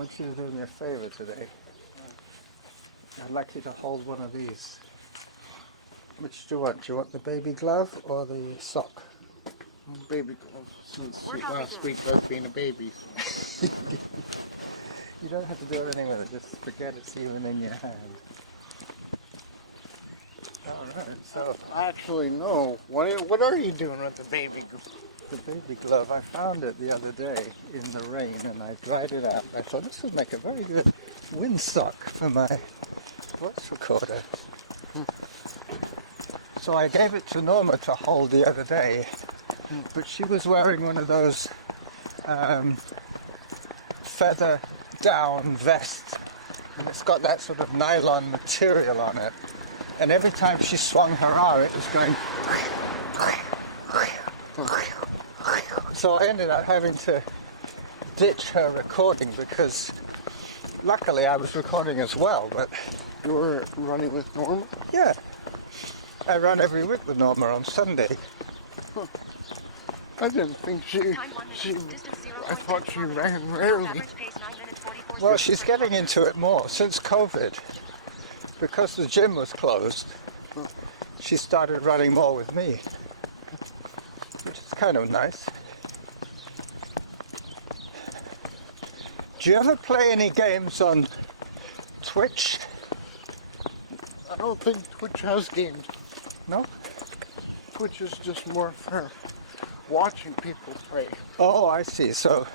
want you to do me a favor today. I'd like you to hold one of these. Which do you want? Do you want the baby glove or the sock? Baby glove, since last week about being a baby. You don't have to do anything with it, just forget it's even in your hand. Alright, so... Actually, no. What are you doing with the baby glove? The baby glove, I found it the other day in the rain and I dried it out. I thought this would make a very good windsock for my voice recorder. So I gave it to Norma to hold the other day, but she was wearing one of those feather down vests, and it's got that sort of nylon material on it, and every time she swung her arm it was going. So I ended up having to ditch her recording because luckily I was recording as well, but... You were running with Norma? Yeah. I run every week with Norma on Sunday. Huh. I didn't think I thought she ran rarely. Well, she's getting into it more since COVID. Because the gym was closed, she started running more with me, which is kind of nice. Do you ever play any games on Twitch? I don't think Twitch has games. No? Twitch is just more for watching people play. Oh, I see. So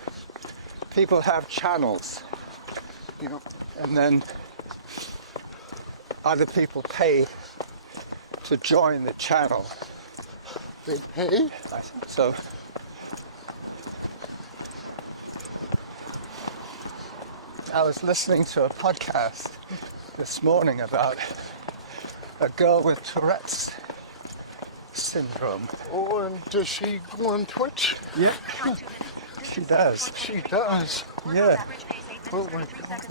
people have channels, You know, and then other people pay to join the channel. they pay? I think so. I was listening to a podcast this morning about a girl with Tourette's syndrome. Oh, and does she go on Twitch? Yeah, she does. She does. Yeah. Oh my God.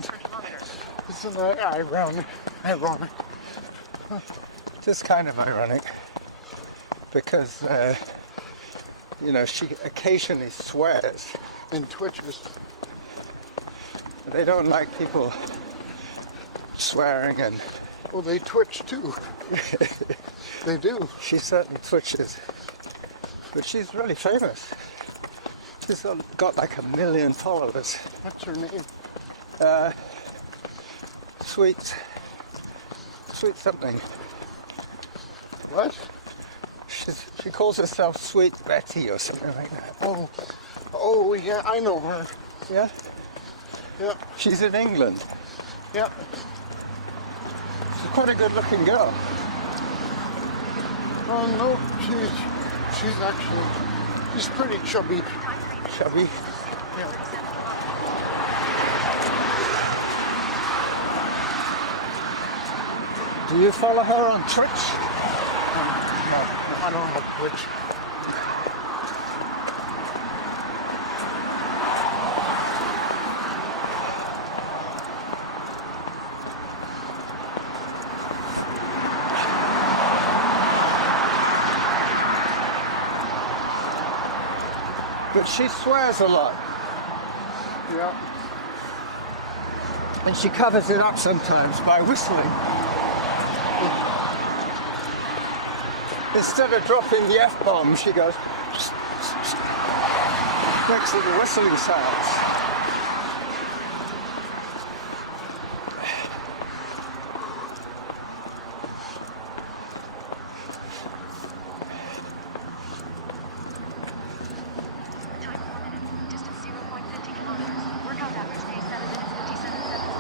Isn't that ironic? Just kind of ironic because, she occasionally swears. And Twitch is... They don't like people swearing and... Oh, they Twitch too. They do. She certainly twitches. But she's really famous. She's got like 1 million followers. What's her name? Sweet something. What? She calls herself Sweet Betty or something like that. Oh, yeah, I know her. Yeah? Yeah, She's in England. yeah. She's quite a good-looking girl. Oh no, she's pretty chubby. Chubby. Yeah. Do you follow her on Twitch? No, I don't have Twitch. But she swears a lot. Yeah. And she covers it up sometimes by whistling. Instead of dropping the F-bomb, she goes... makes little whistling sounds.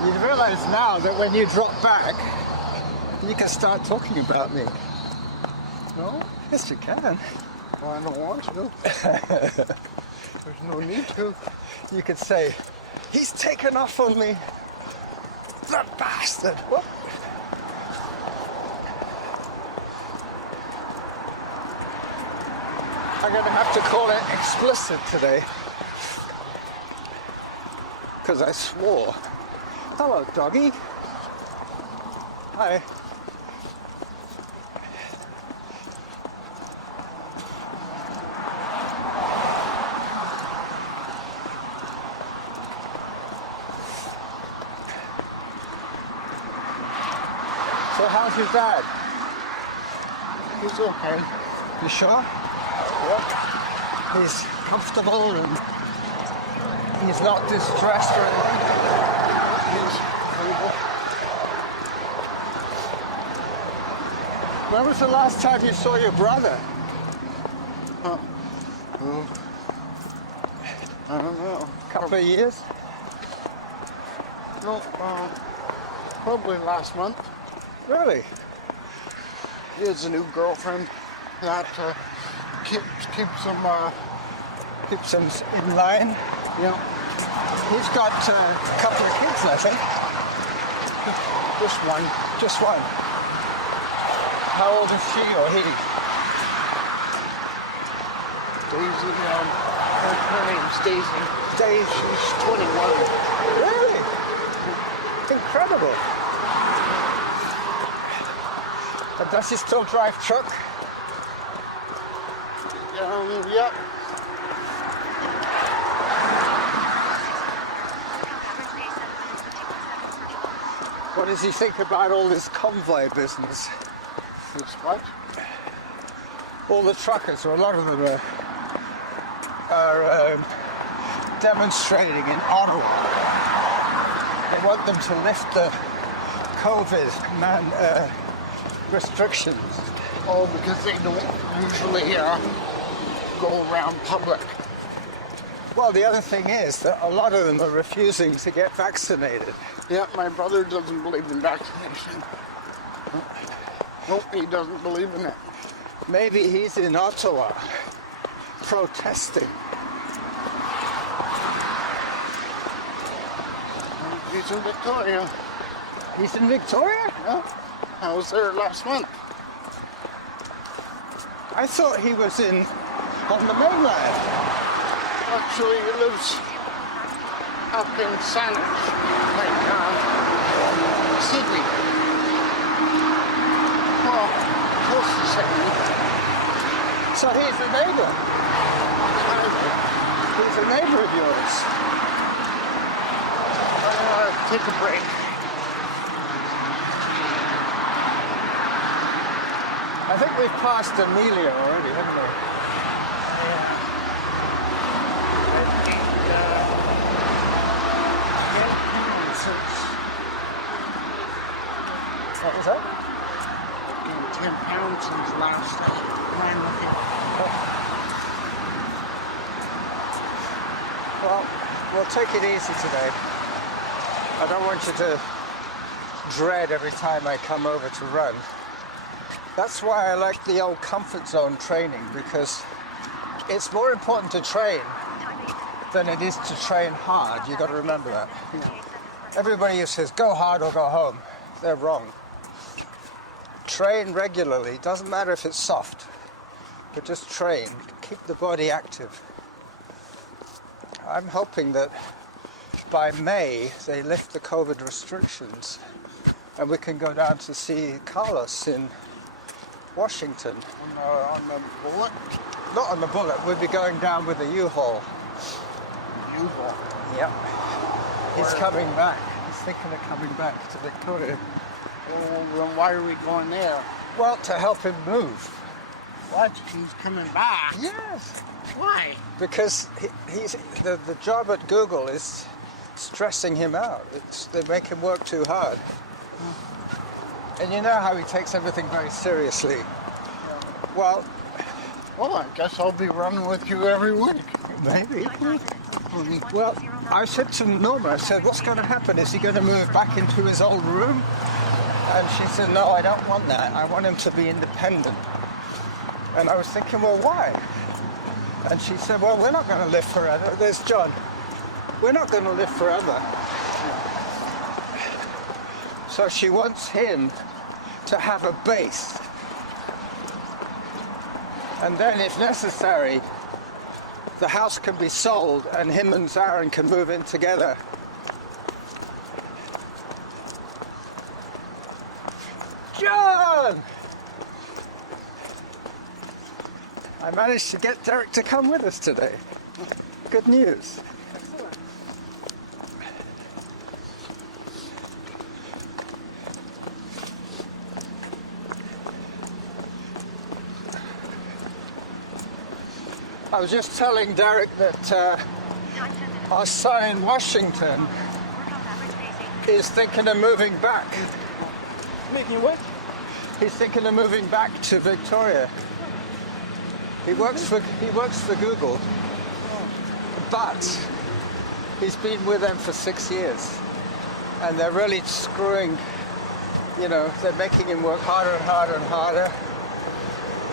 You realise now that when you drop back, you can start talking about me. No? Yes, you can. Well, I don't want to. There's no need to. You could say, he's taken off on me. That bastard. What? I'm going to have to call it explicit today. Because I swore. Hello, doggy. Hi. how's your dad? He's okay. You sure? Yep. He's comfortable and he's not distressed or anything? He's stable. When was the last time you saw your brother? Oh, I don't know. Couple of years? No, probably last month. Really? He has a new girlfriend that keeps him. Keeps him in line. Yeah, He's got a couple of kids, I think. just one. Just one. How old is she or he? Daisy. Her name's Daisy. Daisy. She's 21. Really? Incredible. And does he still drive truck? Yep. What does he think about all this convoy business? This what? All the truckers, or a lot of them are demonstrating in Ottawa. They want them to lift the COVID restrictions. Oh, because they don't usually go around public. Well, the other thing is that a lot of them are refusing to get vaccinated. Yeah, my brother doesn't believe in vaccination. Nope, he doesn't believe in it. Maybe he's in Ottawa protesting. He's in Victoria. He's in Victoria? Yeah, I was there last month. I thought he was on the mainland. Actually, he lives up in Saanich, like Sidney. Well, close to Sidney. So he's a neighbor. He's a neighbor of yours. Take a break. I think we've passed Amelia already, haven't we? What was that? 10 pounds since last time looking. Well, we'll take it easy today. I don't want you to dread every time I come over to run. That's why I like the old comfort zone training, because it's more important to train than it is to train hard. You've got to remember that. Everybody who says go hard or go home, they're wrong. Train regularly, doesn't matter if it's soft, but just train, keep the body active. I'm hoping that by May they lift the COVID restrictions and we can go down to see Carlos in Washington. On the bullet? Not on the bullet, we'll be going down with the U-Haul. U-Haul? Yep. He's coming back. He's thinking of coming back to Victoria. Well, then why are we going there? Well, to help him move. What? He's coming back? Yes. Why? Because he's the job at Google is stressing him out. They make him work too hard. And you know how he takes everything very seriously. Well, I guess I'll be running with you every week. maybe. Well, I said to Norma, I said, what's going to happen? Is he going to move back into his old room? And she said, no, I don't want that. I want him to be independent. And I was thinking, well, why? And she said, well, we're not going to live forever. There's John. We're not going to live forever. So she wants him to have a base. And then, if necessary, the house can be sold and him and Zarin can move in together. John! I managed to get Derek to come with us today. Good news. I was just telling Derek that our son in Washington is thinking of moving back. Making what? He's thinking of moving back to Victoria. He works for Google, but he's been with them for 6 years, and they're really screwing. You know, they're making him work harder and harder and harder,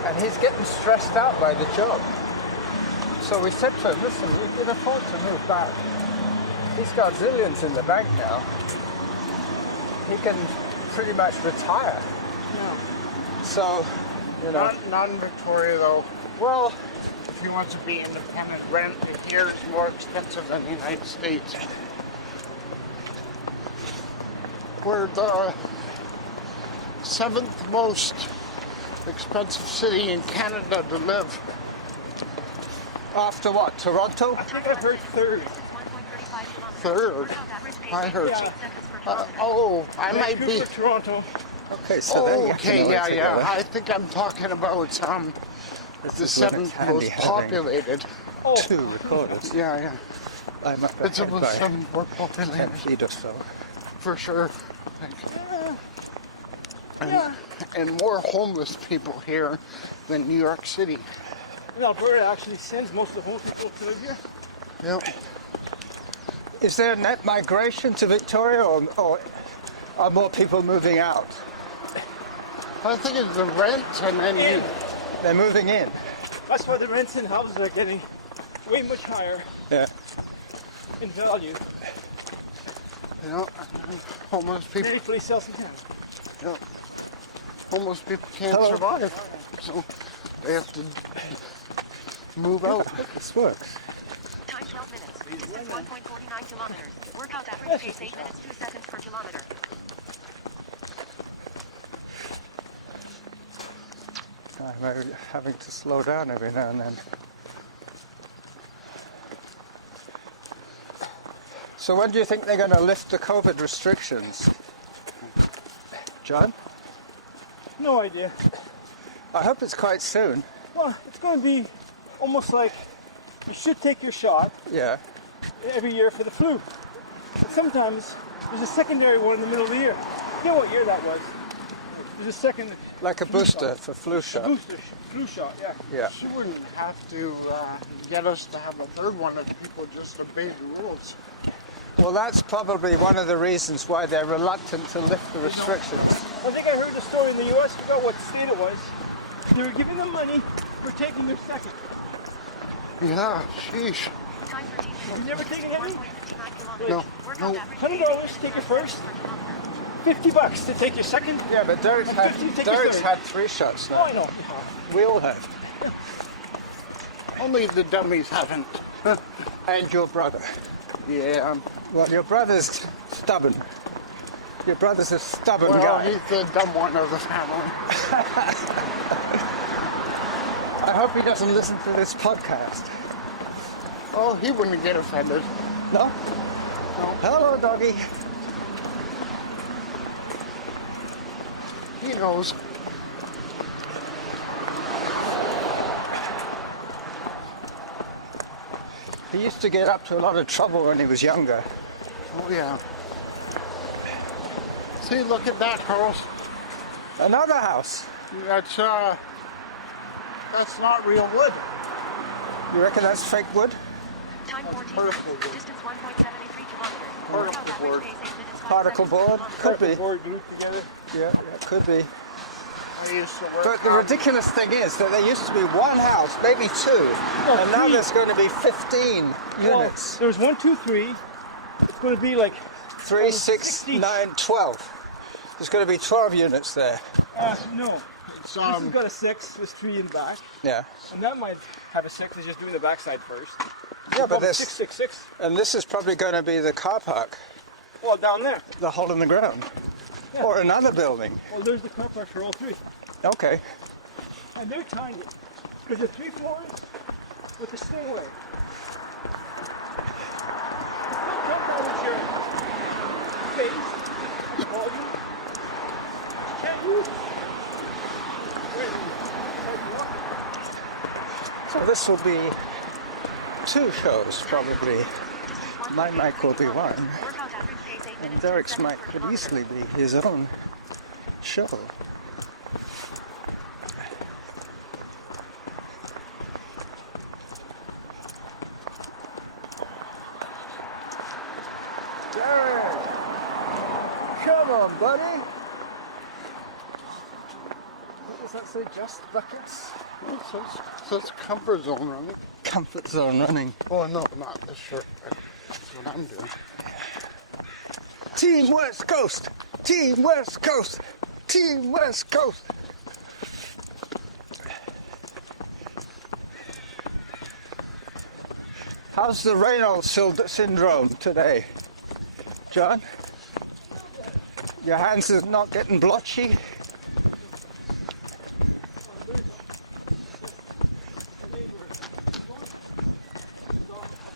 and he's getting stressed out by the job. So we said to him, listen, you can afford to move back. He's got zillions in the bank now. He can pretty much retire. Yeah. So, you know. Not in Victoria though. Well, If he wants to be independent, rent here is more expensive than the United States. We're the 7th most expensive city in Canada to live. after what? Toronto? I think I've heard third. Third? I heard. I might be. Vancouver, Toronto. Okay, so then you have to Okay, know it yeah. together. I think I'm talking about This the is when it's 7th handy most having populated. Oh, 2 recorders. Yeah. I'm up It's ahead the by 7th more 10 populated, feet or so. for sure. And more homeless people here than New York City. Alberta actually sends most of the homeless people to live here. Yep. Is there net migration to Victoria, or are more people moving out? I think it's the rent, and then They're moving in. That's why the rents in houses are getting way much higher Yeah. in value homeless than people. any place else in town. Yep. Homeless people can't Hello. survive, so they have to move out. This works. Time 12 minutes. Distance 1.49 kilometers. Workout average pace 8 minutes 2 seconds per kilometer. I'm having to slow down every now and then. So when do you think they're going to lift the COVID restrictions? John? No idea. I hope it's quite soon. Well, it's going to be almost like you should take your shot Yeah. every year for the flu. But sometimes there's a secondary one in the middle of the year. I forget what year that was. There's a second Like a flu booster shot. for flu A shot. booster flu shot, yeah. Yeah. She wouldn't have to get us to have a third one if people just obeyed the rules. Well, that's probably one of the reasons why they're reluctant to lift the restrictions. I think I heard the story in the U.S. I forgot what state it was. They were giving them money for taking their second. Yeah, sheesh. Time 13 minutes. You've never taken any? 1.59 kilometers. No. Workout average pace $100 8 to take your minutes first. per kilometer. $50 to take your second. Yeah, but Derek's And had, 50 take your Derek's third. had 3 shots Oh, now. I know. We all have. Only the dummies haven't. And your brother. Yeah. Well, your brother's stubborn. Your brother's a stubborn Well, guy. he's the dumb one of the family. I hope he doesn't listen to this podcast. Oh, he wouldn't get offended. No? Hello, doggy. He knows. He used to get up to a lot of trouble when he was younger. Oh, yeah. See, look at that, Carl. Another house. That's not real wood. You reckon that's fake wood? Time 14 particle minutes. board. Distance 1.73 kilometers. Particle Workout average board. pace 8 minutes 5 Particle seconds per board? kilometer. Could be. Board glued together. Yeah, could be. I used to work But the on- ridiculous thing is that there used to be one house, maybe 2, and now 3. there's going to be 15 Well, units. there's 1, 2, 3. It's going to be like 3, 6, 60. 9, 12. There's going to be 12 units there. no. It's, This has got a 6. There's 3 in back, Yeah. and that might have a 6. They're just doing the backside first. Yeah, but Probably there's, 6, 6, 6. and this is probably going to be the car park, Well, down there. the hole in the ground, Yeah. or another building. Well, there's the car park for all 3. Okay. And they're tiny. Because they're 3 floors with the stairway. It's not jump out with your face and volume. You can't use it. So this will be 2 shows probably. My mic will be one, Workout average pace 8 and minutes, 2 Derrick's seconds mic per could kilometer. easily be his own show. Derrick! Come on, buddy! What does that say? Just buckets? So it's comfort zone running. Comfort zone running. Oh no, not this shirt. That's what I'm doing. Team West Coast! Team West Coast! Team West Coast! How's the Reynolds syndrome today, John? Your hands are not getting blotchy?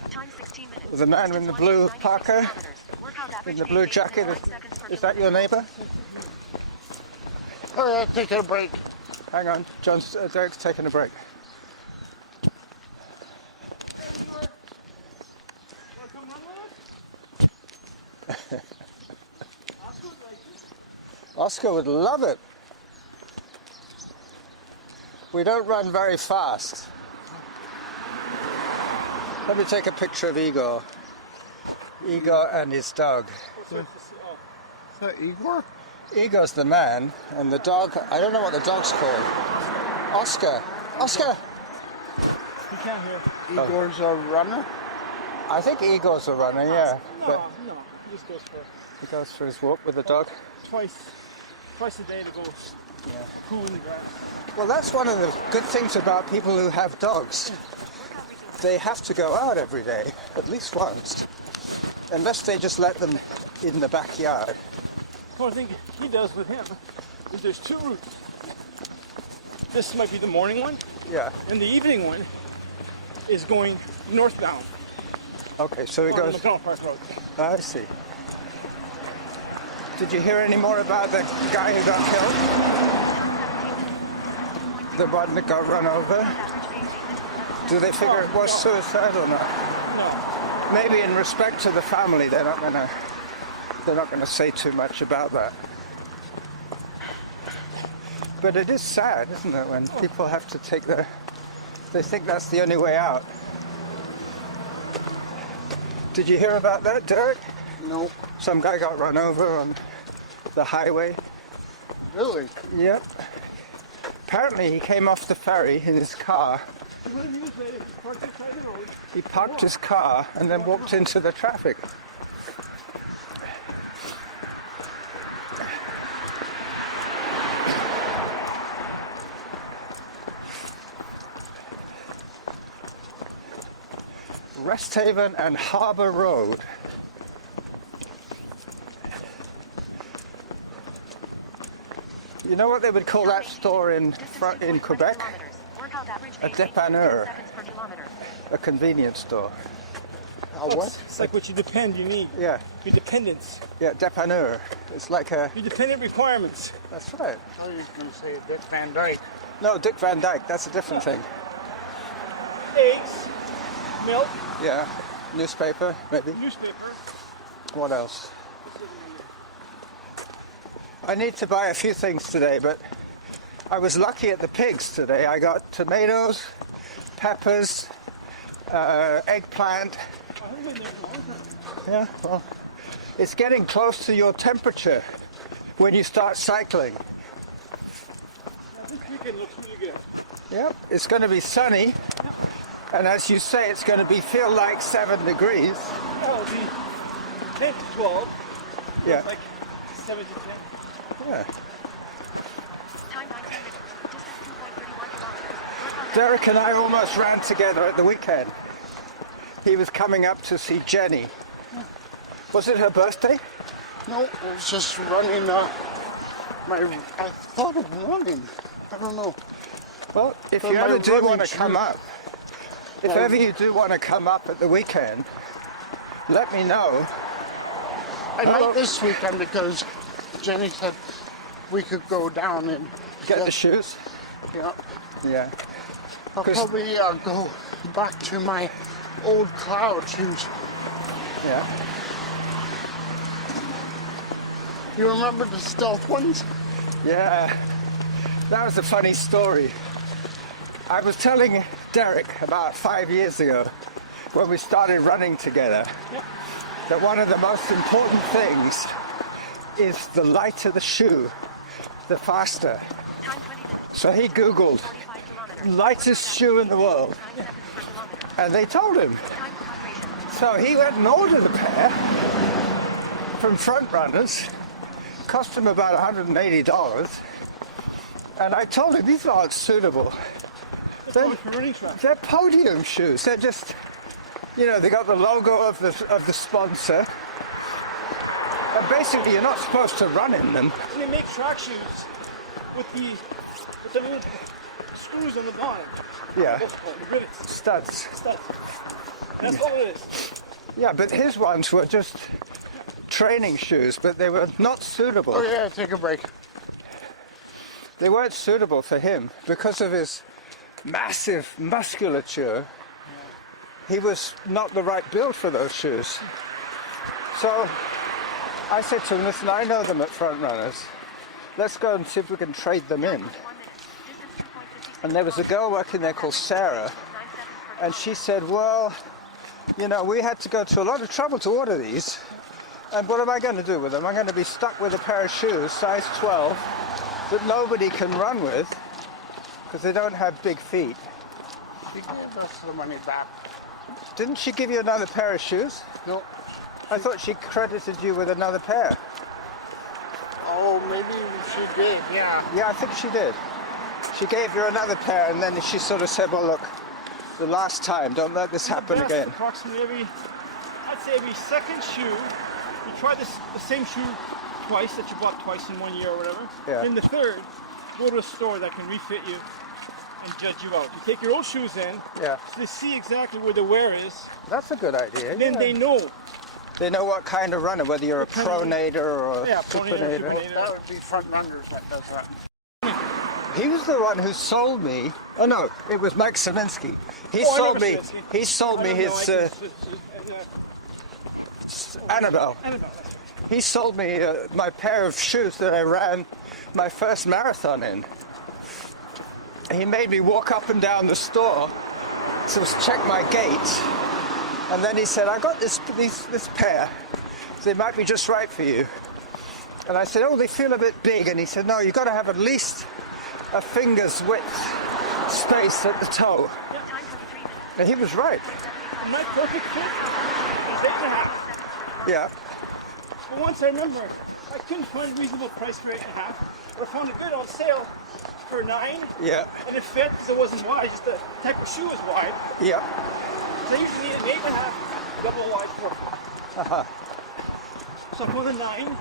Time 16 minutes. The man in the blue 96 parka, kilometers. Workout in average the pace blue 8 jacket, minutes, 9 seconds per is that your neighbor? Oh yeah, taking a break. Hang on, Derrick's taking a break. Oscar would love it. We don't run very fast. Let me take a picture of Igor. Igor and his dog. Is that Igor? Igor's the man, and the dog, I don't know what the dog's called. Oscar. Oscar! You can't hear. Igor's a runner? I think Igor's a runner, yeah. No, But no. He just goes for he goes for his walk with the dog. twice a day to go poo in the grass. Well, that's one of the good things about people who have dogs. They have to go out every day, at least once. Unless they just let them in the backyard. What I think he does with him is there's 2 routes. This might be the morning one, Yeah. and the evening one is going northbound Okay, so he on the goes. McDonald Park Road. I see. Did you hear any more about the guy who got killed? The one that got run over? Do they figure it was suicide or not? No. Maybe in respect to the family, they're not gonna say too much about that. But it is sad, isn't it, when people have to they think that's the only way out. Did you hear about that, Derrick? No. Some guy got run over on the highway. Really? Yep. Apparently he came off the ferry in his car. He parked his car and then walked into the traffic. Resthaven and Harbour Road. You know what they would call that store in Quebec? A dépanneur. A convenience store. A what? It's like what you need. Yeah, Your dependents. yeah, dépanneur. It's like a. Your dependent requirements. That's right. I was going to say Dick Van Dyke. No, Dick Van Dyke. That's a different thing. Eggs, milk, Yeah, newspaper, maybe. newspaper. What else? I need to buy a few things today, but I was lucky at the pigs today. I got tomatoes, peppers, eggplant. Yeah, well, it's getting close to your temperature when you start cycling. This weekend looks really good. Yep, it's going to be sunny, and as you say, it's going to feel like 7 degrees. That'll be 10 to 12. Yeah, Like 7 to 10. yeah. Time 19 minutes. Distance 2.31 kilometers. Derrick and I almost ran together at the weekend. He was coming up to see Jenny. Was it her birthday? No, I was just running I thought of running. I don't know. Well, if For you my ever do running want to come shoes. up, if ever you do want to come up at the weekend, let me know. I might this weekend because Jenny said we could go down and Get the shoes. Yeah. Yeah. I'll 'Cause- probably go back to my old cloud shoes. Yeah. You remember the stealth ones? Yeah. That was a funny story. I was telling Derek about 5 years ago when we started running together that one of the most important things is the lighter the shoe, the faster. Time 20 minutes. So he Googled 45 kilometers. lightest shoe in the world, 9 seconds per kilometer. and they told him. Time for hydration. So he went and ordered a pair from Front Runners, cost him about $180, and I told him these aren't suitable. That's for running track. They're podium shoes. They're just, you know, they got the logo of the sponsor. And basically, you're not supposed to run in them. And they make track shoes with the little screws on the bottom. Yeah, What's it called? The rivets. studs. Studs. That's all it is. Yeah, but his ones were just training shoes, but they were not suitable. Oh yeah, take a break. They weren't suitable for him because of his massive musculature. He was not the right build for those shoes. So I said to him, listen, I know them at Front Runners. Let's go and see if we can trade them in. 1 minute. Distance 2.56. And there was a girl working there called Sarah, 9 seconds per and she said, well, you know, we had to go to a lot of trouble to order these. And what am I going to do with them? I'm going to be stuck with a pair of shoes, size 12, that nobody can run with because they don't have big feet. You gave us the money back. Didn't she give you another pair of shoes? No. I thought she credited you with another pair. Oh, maybe she did, yeah. Yeah, I think she did. She gave you another pair, and then she sort of said, well, look, the last time, don't let this happen Best, again. Approximately I'd say every second shoe, you try the same shoe twice, that you bought twice in 1 year or whatever. Yeah. Then the third, go to a store that can refit you and judge you out. You take your old shoes in, Yeah, so they see exactly where the wear is, that's a good idea. and then yeah. they know. They know what kind of runner, whether you're a What kind of- pronator or a Yeah, pronator, supinator. supinator. That would be Front Runners that does that. He was the one who sold me. Oh no, it was Mike Saminsky. He Oh, I sold never me. said Saminsky. He sold me I don't know, his I Annabelle. Annabelle. He sold me my pair of shoes that I ran my first marathon in. He made me walk up and down the store to check my gait, and then he said, "I got this pair. They might be just right for you." And I said, "Oh, they feel a bit big." And he said, "No, you've got to have at least a finger's width space at the toe." Time 23 minutes. And he was right. My perfect fit is 8.5. Yeah. But once I remember, I couldn't find a reasonable price for 8.5, but I found a good on sale for 9, Yeah. and it fit because it wasn't wide, just the type of shoe was wide. Yeah. So I usually need an 8.5 double wide foot. So for the 9,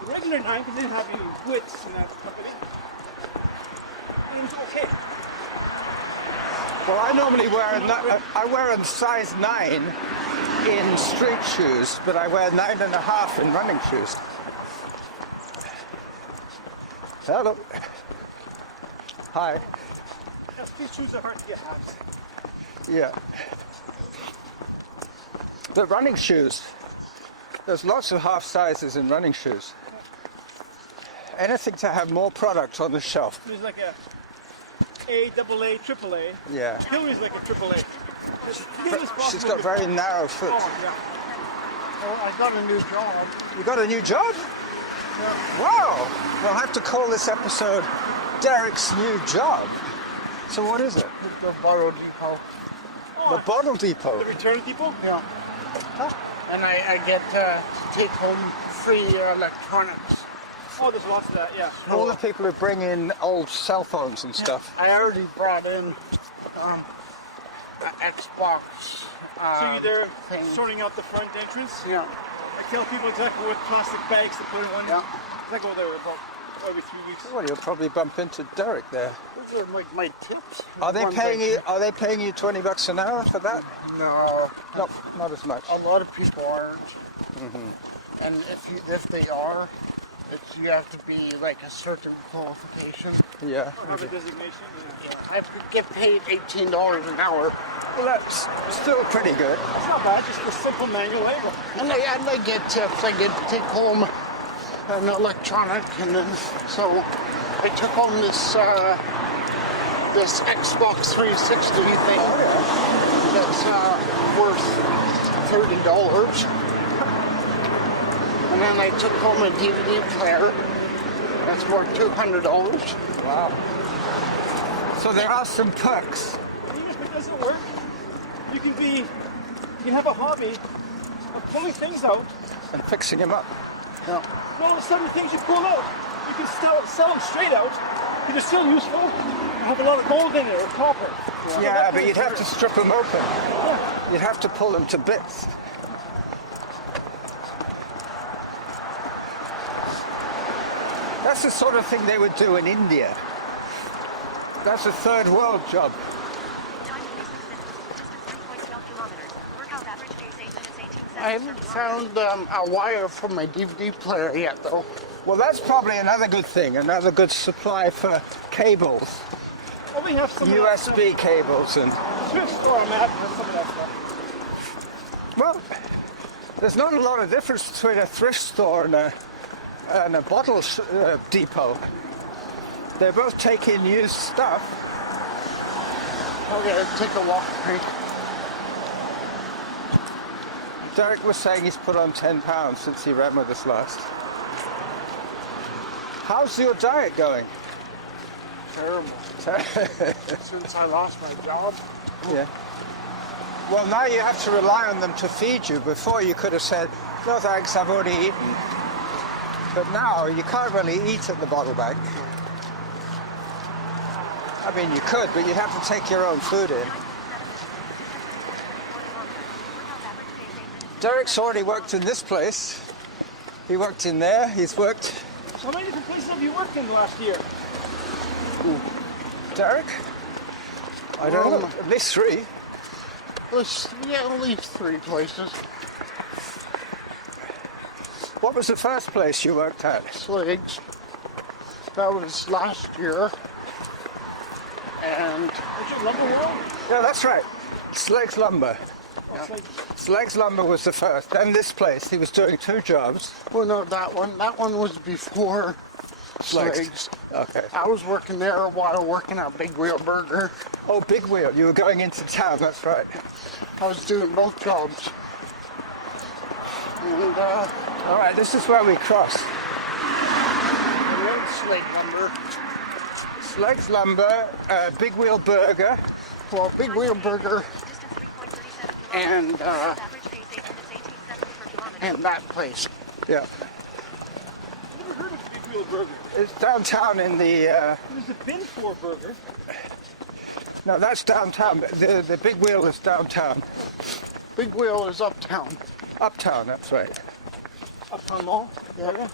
the regular 9, because they didn't have any widths in that company, and it was okay. Well, I normally I wear a size 9 in street shoes, but I wear 9.5 in running shoes. Hello. Hi. Yeah, street shoes are hard to get halves. Yeah. But running shoes, there's lots of half sizes in running shoes. Anything to have more product on the shelf. There's like a A, double A, triple A. Yeah. Hillary's like a triple A. She's got very narrow foot. Oh, yeah. Well, I got a new job. You got a new job? Wow. We'll have to call this episode Derek's New Job. So what is it? The bottle depot. The bottle depot. The return people? Yeah. And I get to take home free electronics. Oh, there's lots of that, yeah. All the people who bring in old cell phones and stuff. I already brought in an Xbox. So you're there thing. sorting out the front entrance? Yeah. I tell people exactly what plastic bags to put in one. Yeah. I go there about every 3 weeks. Well, you'll probably bump into Derek there. Those are like my tips. Are they Ones paying that- you? Are they paying you $20 an hour for that? No. Not as much. A lot of people aren't. And if they are, you have to be like a certain qualification. Yeah. Have a designation. I have to get paid $18 an hour. Well, that's still pretty good. It's not bad, just a simple manual labor. And I get tips. I get to take home an electronic, and then so I took home this this Xbox 360 thing that's worth $30. And then I took home a DVD player that's worth $200. Wow. So there are some perks. Even if it doesn't work, you can have a hobby of pulling things out. And fixing them up. Yeah. And all of a sudden, the things you pull out, you can sell them straight out. They're still useful. They have a lot of gold in it or copper. Yeah, but you'd have to strip them open. You'd have to pull them to bits. That's the sort of thing they would do in India. That's a third world job. Time release 6 minutes. Distance 3.12 kilometers. Workout average pace 8 minutes 18 seconds. I haven't found a wire for my DVD player yet, though. Well, that's probably another good thing, another good supply for cables, Well, we have some USB cables, and thrift store I'm at for some of that stuff. well, there's not a lot of difference between a thrift store and a bottle depot. They both take in used stuff. Okay, take a walk. Derek was saying he's put on 10 pounds since he ran with us last. How's your diet going? Terrible. Since I lost my job. Yeah. Well, now you have to rely on them to feed you. Before you could have said, no thanks, I've already eaten. But now you can't really eat at the bottle bank. I mean, you could, but you'd have to take your own food in. Derek's already worked in this place. He worked in there. He's worked... So how many different places have you worked in the last year? Derek? I don't know. At least 3. At least 3 places. What was the first place you worked at? Sligs. That was last year. And What's your lumber world? Yeah, that's right. Sleg's Lumber. Oh, it's like, Sleg's Lumber was the first. Then this place. He was doing 2 jobs. well, no, that one was before Sligs. Okay. I was working there while working at Big Wheel Burger. Oh, Big Wheel. You were going into town. That's right. I was doing both jobs. And All right, this is where we cross. we're in Slig Lumber. Sleg's Lumber, Big Wheel Burger. Well, Big Wheel Burger Distance 3.37 and kilometers. Average pace 8 minutes 18 seconds per kilometer. and that place. Yeah. I've never heard of Big Wheel Burger. It's downtown in the... There's a bin for burger. no, that's downtown. The Big Wheel is downtown. Big Wheel is uptown. Uptown, that's right. Uptown Mall. Yeah.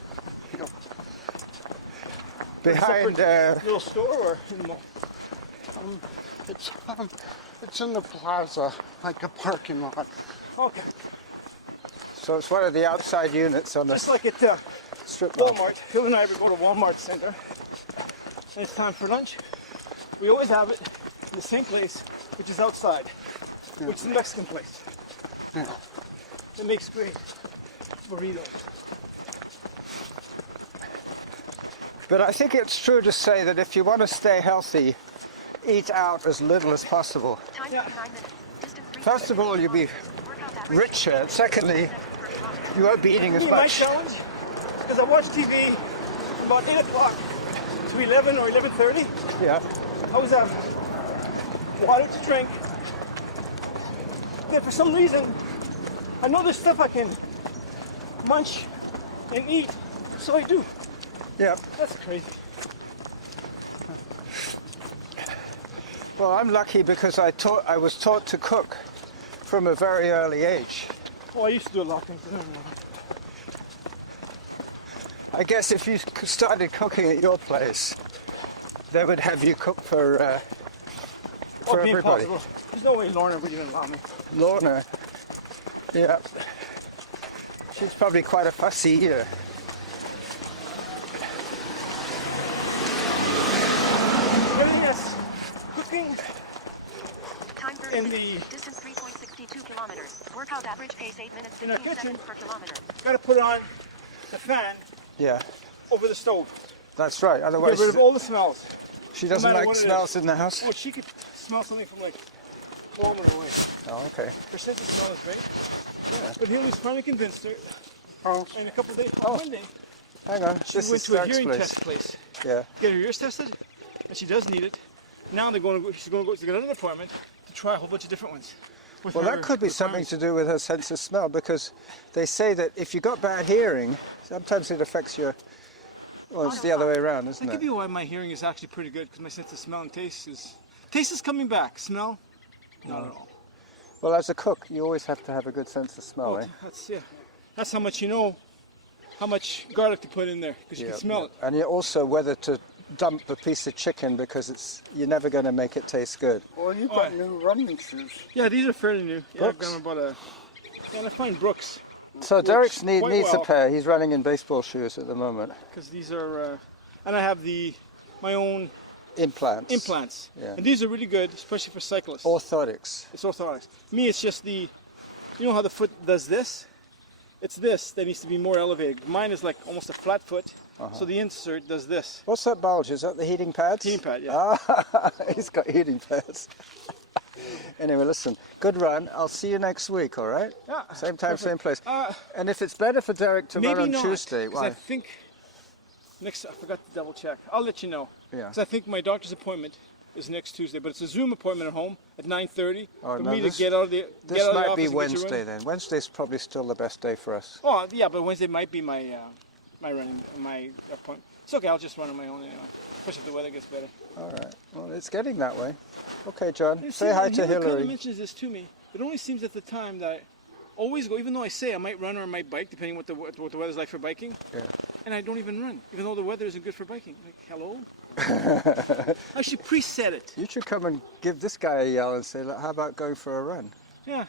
Behind... Little store or in the mall? It's in the plaza, like a parking lot. Okay. so it's one of the outside units on the Just like at strip mall. Walmart. Phil and I would go to Walmart Center. And it's time for lunch. We always have it in the same place, which is outside, which is the Mexican place. Yeah. It makes great burritos. But I think it's true to say that if you want to stay healthy, eat out as little as possible. Time 49 minutes. Distance 3. First of all, you'll be Workout average richer. Secondly, you won't be eating as My much. challenge, because I watch TV from about 8 o'clock to 11 or 11:30. Yeah. I always have water to drink. Then for some reason, I know there's stuff I can munch and eat, so I do. Yeah. That's crazy. Well, I'm lucky because I was taught to cook from a very early age. Oh, I used to do a lot of things. I don't know. I guess if you started cooking at your place, they would have you cook for It'd be everybody. impossible. There's no way Lorna would even allow me. Lorna. Yeah. She's probably quite a fussy eater. Everything that's cooking, Time 30 in the Distance 3.62 kilometers. Workout average pace 8 minutes In our 15 kitchen. seconds per kilometer. got to put on the fan Yeah, over the stove. that's right. Get Otherwise, rid of all the smells. she doesn't no matter like what it smells is. in the house. Oh, she could smell something from like a kilometer away. Oh, okay. Her sense of smell is great. Yeah. But Haley's finally convinced her. Oh, In a couple of days, Oh. on Monday, Hang on. she This went is to a Derek's hearing place. test place. Yeah. Get her ears tested, and she does need it. Now she's going to go to get another appointment to try a whole bunch of different ones. with Well, her that could be something requirements. to do with her sense of smell, because they say that if you've got bad hearing, sometimes it affects your. Well, it's the other way around, isn't That could it? be why my hearing is actually pretty good, because my sense of smell and taste is coming back. Smell, not at all. Well, as a cook, you always have to have a good sense of smell, eh? That's how much you know, how much garlic to put in there, because you can smell it. And you also whether to dump a piece of chicken, because you're never going to make it taste good. well, you've got new running shoes. Yeah, these are fairly new. Yeah, I've Brooks? got them about and I find Brooks, So Derek's needs quite a well. pair. He's running in baseball shoes at the moment. because these are, and I have my own Implants. implants. Yeah. And these are really good, especially for cyclists. Orthotics. It's orthotics. Me, it's just you know how the foot does this? It's this that needs to be more elevated. Mine is like almost a flat foot, so the insert does this. What's that bulge? Is that the heating pads? Heating pad, yeah. Ah, he's got heating pads. Anyway, listen, good run. I'll see you next week, all right? Yeah, Same time, perfect. same place. And if it's better for Derek to run Maybe on not, Tuesday, 'cause I why? think I forgot to double check. I'll let you know. Yeah. Because I think my doctor's appointment is next Tuesday, but it's a Zoom appointment at home at 9:30 Oh, for no, me this- to get out of the This get out of the might office be and get you Wednesday running. then. Wednesday's probably still the best day for us. Oh yeah, but Wednesday might be my my appointment. It's okay. I'll just run on my own anyway, especially if the weather gets better. All right. Well, it's getting that way. Okay, John. You Say see, hi and to Hillary kind of Hillary. mentions this to me. It only seems at the time that I always go, even though I say I might run or I might bike, depending what the weather's like for biking. Yeah. And I don't even run, even though the weather isn't good for biking. Like, hello? I should preset it. You should come and give this guy a yell and say, "Look, how about going for a run?" Yeah,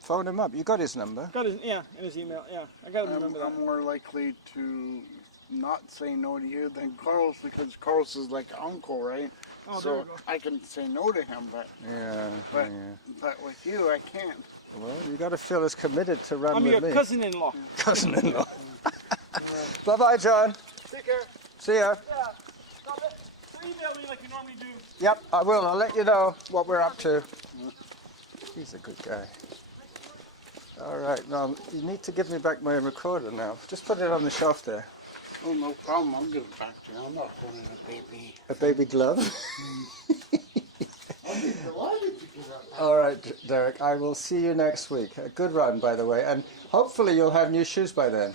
Phone him up. You got his number. got his in his email. Yeah, I gotta remember that. I'm more likely to not say no to you than Carlos, because Carlos is like uncle, right? Oh, there so we go. I can say no to him, but Yeah. but with you I can't. Well, you got to feel as committed to run I'm with your me. cousin-in-law. Cousin-in-law. Bye-bye, John. Take care. See ya. Yeah. Email me like you normally do. Yep, I will. I'll let you know what we're up to. He's a good guy. All right, now you need to give me back my recorder now. Just put it on the shelf there. Oh, no problem. I'll give it back to you. I'm not holding a baby. A baby glove. I'll be delighted to give it back. All right, Derek, I will see you next week. A good run, by the way, and hopefully you'll have new shoes by then.